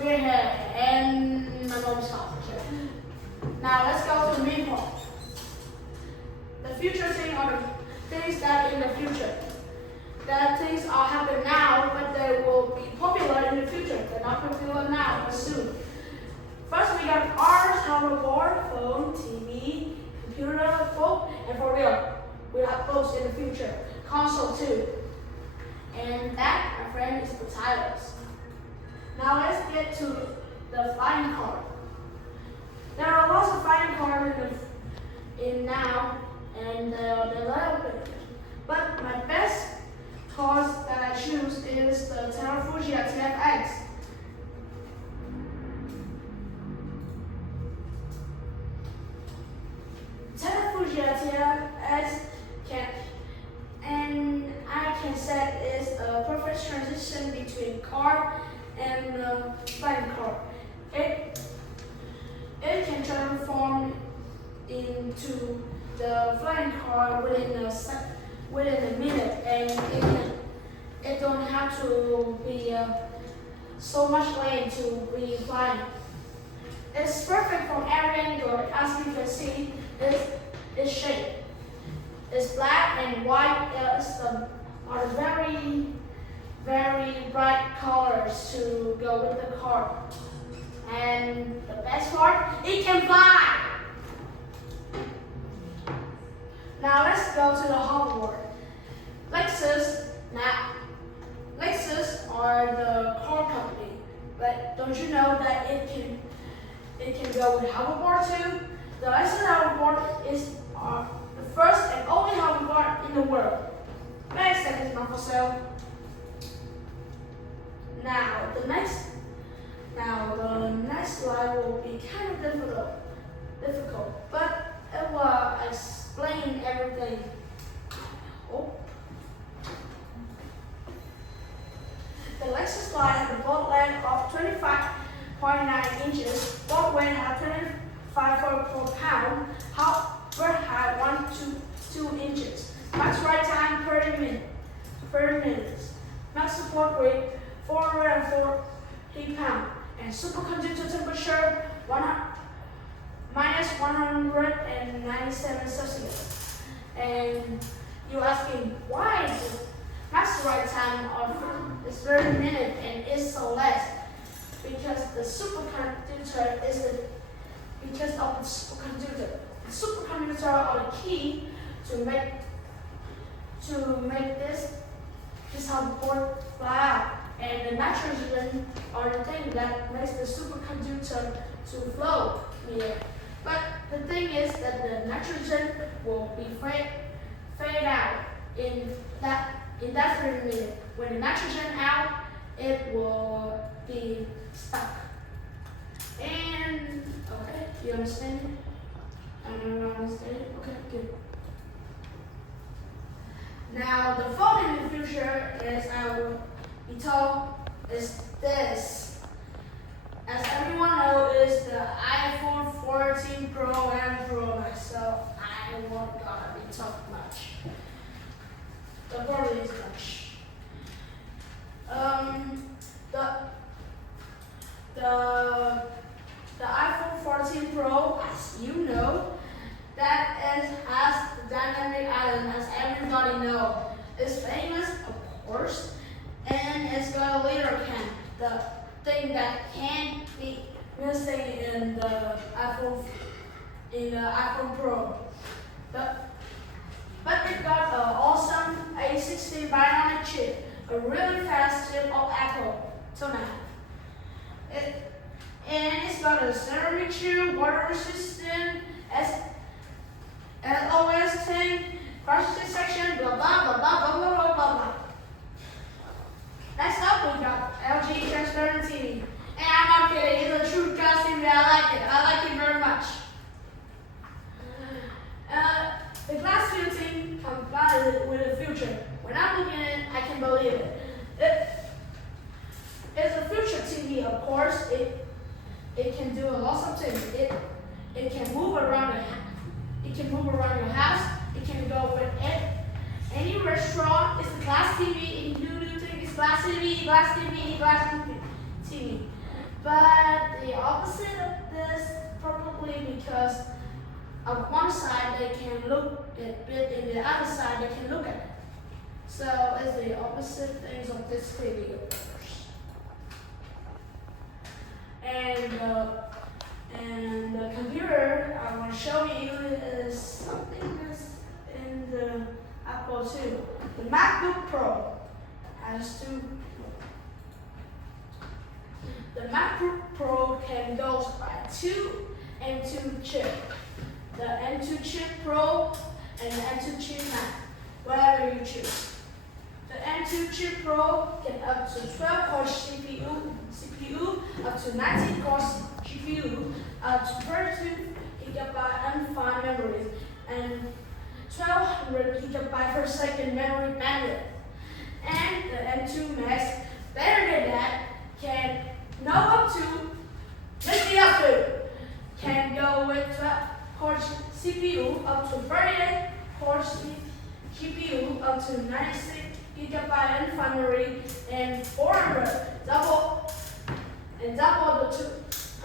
we're here, and my mom stopped. Now let's go to the main part. The future thing are the things that in the future. That things are happening now, but they will be popular in the future. They're not popular now, but soon. First, we got cars, hoverboard, phone, TV, computer, boat, and for real, we'll have boats in the future. Console too. And that, my friend, is the tires. Now let's get to the flying car. There are lots of flying cars in now, and they're developing. But my best cars that I choose is the Fuji TFX. Fuji TFX I can say is a perfect transition between car and flying car. It can transform into the flying car within a minute, and it don't have to be so much lane to be flying. It's perfect from every angle. As you can see, its shape. It's black and white. Are very, very bright colors to go with the car. And the best part, it can fly. Now let's go to the hoverboard. Lexus are the car company, but don't you know that it can go with hoverboard too? The Lexus hoverboard is the first and only hoverboard in the world. Next, that is not for sale. Now the next slide will be kind of difficult, but it will explain everything. Oh. The Lexus slide has a boat length of 25.9 inches, boat weight has 25.4 pounds, hover height 1 to 2 inches, max ride time 30 minutes, max support weight 440 pounds, and superconductor temperature minus 197 Celsius. And you're asking why the max ride time is 30 minutes and is so less? Because the superconductor because of the superconductor. The superconductor are the key to make this hoverboard fly out, and the nitrogen are the thing that makes the superconductor to flow in the air. But the thing is that the nitrogen will be fade out in that 30 minutes. When the nitrogen out, it will be stuck. And okay, you understand it? I don't understand it. Okay, good. Now the phone in the future, as I will be told, is this. As everyone knows, is the iPhone 14 Pro and Pro Max. So I won't gonna be talking much. The probably is much. The iPhone 14 Pro, as you know, that has the dynamic island, as everybody knows. It's famous, of course, and it's got a leader cam, the thing that can't be missing in the iPhone Pro. But it got an awesome A16 Bionic chip, a really fast chip of Apple till now. And it's got a ceramic chip, water resistant, LOS thing, processing section, blah blah blah blah blah blah blah blah. Next up, we got LG transparent TV. And I'm not kidding, it's a true glass TV. I like it very much. The glass filtering complies with the future. When I'm looking at it, I can believe it. It's a future TV, of course. It can do a lot of things. It can move around your house. It can go with any restaurant. It's a glass TV. New thing is glass TV. But the opposite of this, probably because on one side they can look at it, and the other side they can look at it. So it's the opposite things of this video. And the computer I want to show you is something that's in the Apple II. The MacBook Pro has two. The MacBook Pro can go by 2 M2 chip. The M2 chip Pro and the M2 chip Mac, whatever you choose. The M2 chip Pro can up to 12-core CPU, up to 19-core GPU, up to 32GB undefined memory, and 1200 GB per second memory bandwidth. And the M2 Max, better than that, can can go with 12-core CPU, up to 38-core GPU, up to 96GB undefined memory, and 400 double the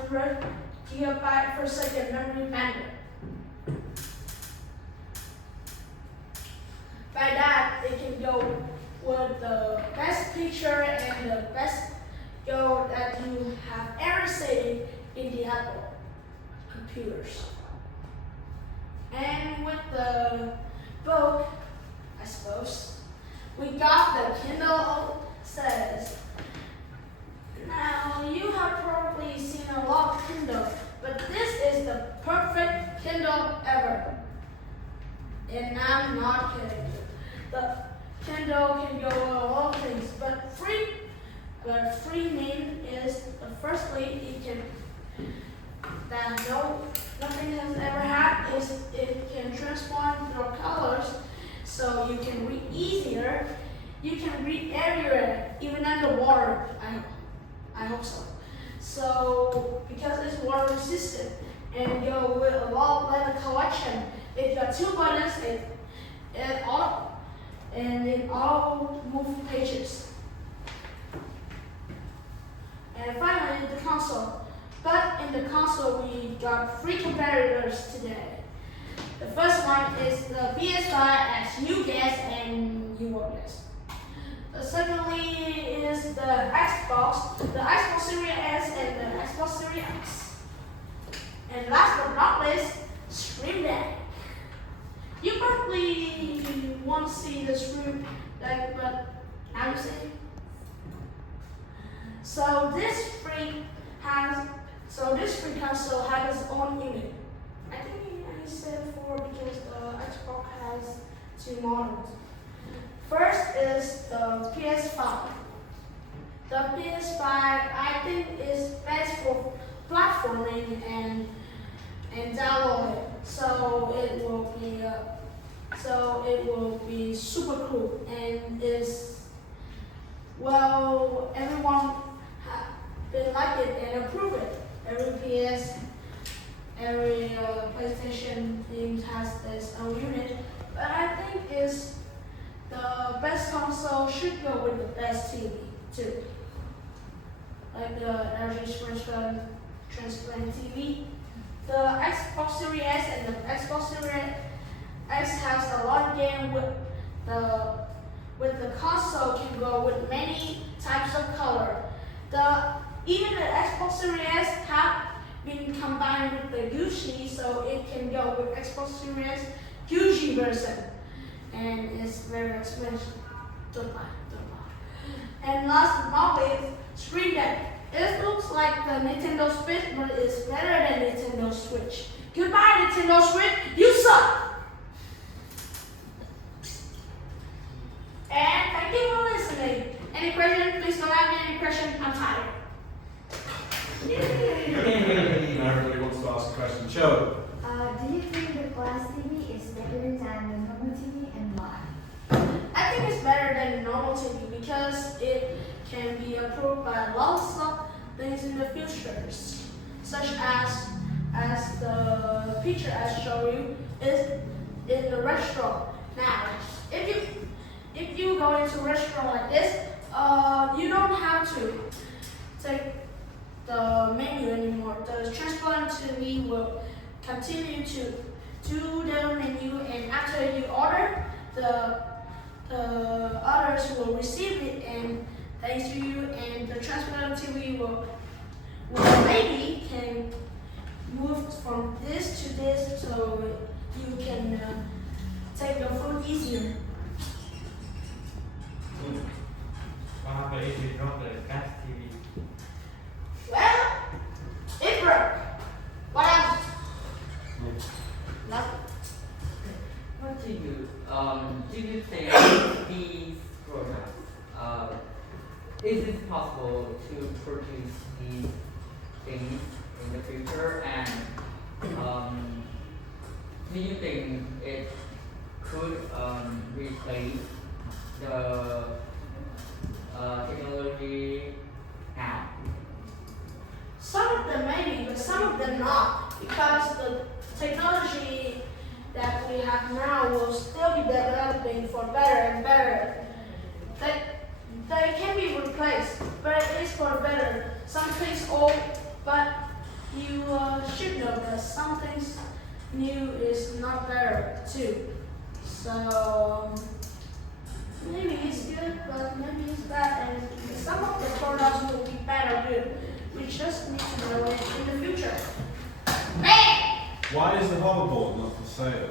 200GB per second memory bandwidth. By that, it can go with the best picture and the best go that you have ever seen in the Apple computers. And with the book, I suppose, we got the Kindle says. Now, you have probably seen a lot of Kindle, but this is the perfect Kindle ever. And I'm not kidding you. The Kindle can go with a lot of things, but free mean is firstly it can nothing has ever had is it can transform your colors so you can read easier. You can read everywhere, even underwater. I hope so. So because it's water resistant and go with a lot letter collection, it got 2 buttons and it all move pages. And finally, the console. But in the console, we got 3 competitors today. The first one is the PS5, as you guess and you will guess. The secondly is the Xbox Series S and the Xbox Series X. And last but not least, Stream Deck. You probably won't see the Stream Deck, but now you see. So this free console has its own unit. I think I said 4 because the Xbox has 2 models. First is the PS5. The PS5 I think is best for platforming and downloading. So it will be super cool and everyone been like it and approve it. Every PlayStation team has its own unit, but I think the best console should go with the best TV too, like the LG Transplant TV. The Xbox Series S and the Xbox Series X has a lot of games with the console can go with many types of color. Even the Xbox Series S have been combined with the Gucci, so it can go with Xbox Series S Gucci version, and it's very expensive. Don't buy. And last but not least, Stream Deck. It looks like the Nintendo Switch, but it's better than Nintendo Switch. Goodbye, Nintendo Switch. You suck. And thank you for listening. Any question? Please don't have any question. I'm tired. Everybody wants to ask a question. Show. Do you think the glass TV is better than the normal TV and why? I think it's better than the normal TV because it can be approved by lots of things in the future, such as the picture I show you is in the restaurant. Now, if you go into a restaurant like this, you don't have to take the we will continue to do the menu, and after you order, the others will receive it and thanks to you, and the transparent TV will maybe can move from this to this so you can take your food easier. What if you drop the gas TV? Well, it broke. What else? Nothing. What do you think these products, is it possible to produce these things in the future, and do you think it could replace the technology now? Some of them maybe, but some of them not, because the technology that we have now will still be developing for better and better. They can be replaced, but it is for better. Some things old, but you should know that some things new is not better too. So maybe it's good, but maybe it's bad, and some of the products will be bad or good. We just need to know it in the future. Man! Why is the hoverboard not for sale?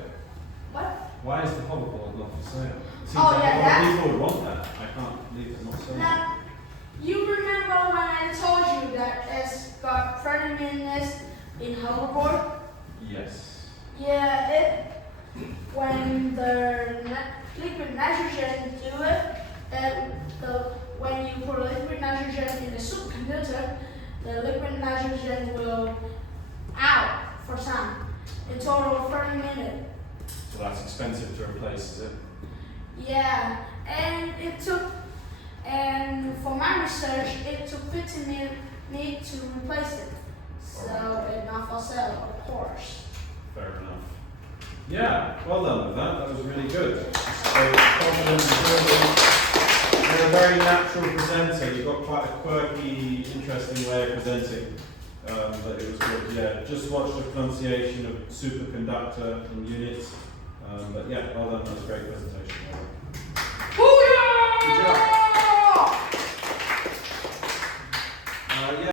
What? Why is the hoverboard not for sale? It seems Oh, like yeah, a lot that's- of people would want that. I can't believe it's not selling. Now, you remember when I told you that it's got 30 minutes in hoverboard? Yes. Yeah, when the liquid nitrogen do it, when you put liquid nitrogen in the superconductor, the liquid nitrogen will out for some. In total 30 minutes. So that's expensive to replace, is it? Yeah, and for my research, it took 15 minutes to replace it. So it's not for sale, of course. Fair enough. Yeah, well done with that. That was really good. So confident and you're a very natural presenter. You've got quite a quirky, interesting way of presenting. But it was good. Yeah, just watch the pronunciation of superconductor and units. But yeah, well done. That was a great presentation. Booyah! Good job. Yeah.